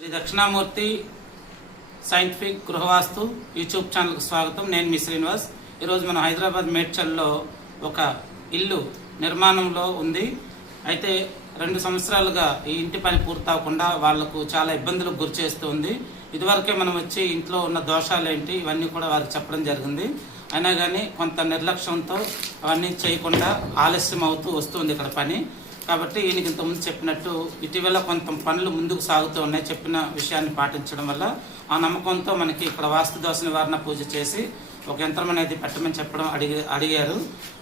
Shri Dakshinamurthy scientific గృహవాస్తు YouTube ఛానల్కు స్వాగతం. నేను మీ శ్రీనివాస్. ఈరోజు మనం హైదరాబాద్ మేడ్చల్లో ఒక ఇల్లు నిర్మాణంలో ఉంది. అయితే రెండు సంవత్సరాలుగా ఈ ఇంటి పని పూర్తవకుండా వాళ్ళకు చాలా ఇబ్బందులకు గురి చేస్తుంది ఇదివరకే మనం వచ్చి ఇంట్లో ఉన్న దోషాలు ఏంటి ఇవన్నీ కూడా వారికి చెప్పడం జరిగింది. అయినా కానీ కొంత నిర్లక్ష్యంతో అవన్నీ చేయకుండా ఆలస్యం అవుతూ వస్తుంది ఇక్కడ పని. కాబట్టి ఈయనకి ఇంతకుముందు చెప్పినట్టు ఇటీవల కొంత పనులు ముందుకు సాగుతూ ఉన్నాయి. చెప్పిన విషయాన్ని పాటించడం వల్ల ఆ నమ్మకంతో మనకి ఇక్కడ వాస్తు దోష నివారణ పూజ చేసి ఒక యంత్రం అనేది పెట్టమని చెప్పడం అడిగి అడిగారు.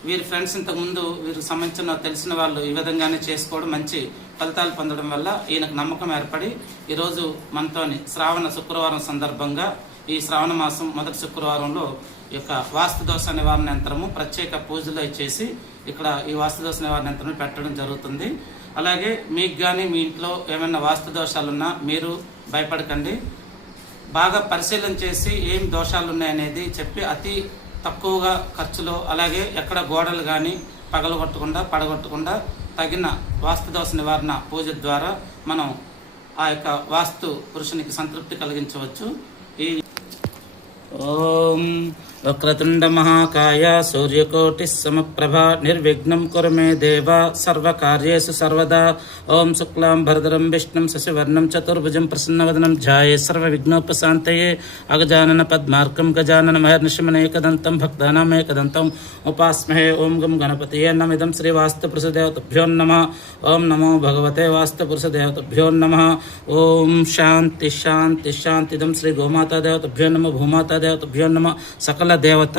వీరి ఫ్రెండ్స్ ఇంతకుముందు వీరికి సంబంధించిన తెలిసిన వాళ్ళు ఈ విధంగానే చేసుకోవడం మంచి ఫలితాలు పొందడం వల్ల ఈయనకు నమ్మకం ఏర్పడి ఈరోజు మనతోని శ్రావణ శుక్రవారం సందర్భంగా ఈ శ్రావణ మాసం మొదటి శుక్రవారంలో ఈ యొక్క వాస్తు దోష నివారణ యంత్రము ప్రత్యేక పూజలు చేసి ఇక్కడ ఈ వాస్తు దోష నివారణ యంత్రం పెట్టడం జరుగుతుంది. అలాగే మీకు కానీ మీ ఇంట్లో ఏమైనా వాస్తు దోషాలున్నా మీరు భయపడకండి. బాగా పరిశీలన చేసి ఏం దోషాలు ఉన్నాయనేది చెప్పి అతి తక్కువగా ఖర్చులో అలాగే ఎక్కడ గోడలు కానీ పగలగొట్టకుండా పడగొట్టకుండా తగిన వాస్తు దోష నివారణ పూజ ద్వారా మనం ఆ యొక్క వాస్తు పురుషునికి సంతృప్తి కలిగించవచ్చు. ఈ ओम वक्रतुंड महाकाय सूर्यकोटिस्म प्रभा निर्विघ्न कुर मे देव सर्वकार्येषु सर्वदा। ॐ शुक्लां भरदरं विष्णुं, शशिवर्णं, चतुर्भुजं, प्रसन्नवदनं ध्याये सर्वविघ्नोपशान्तये। अगजाननपद्मार्कं गजाननमहर्निशमनेकदन्तं भक्तानामेकदन्तम् उपास्महे ओं गं गणपतये नमिदं श्रीवास्तुपुरुषदेवतभ्यो नमः। नमो भगवते वास्तुपुरुषदेवतभ्यो शांति शांति शांति शान्ति श्री गोमाता देवतभ्यो नमो भूमाता దేవత శాంతిదం నమ సకల దేవత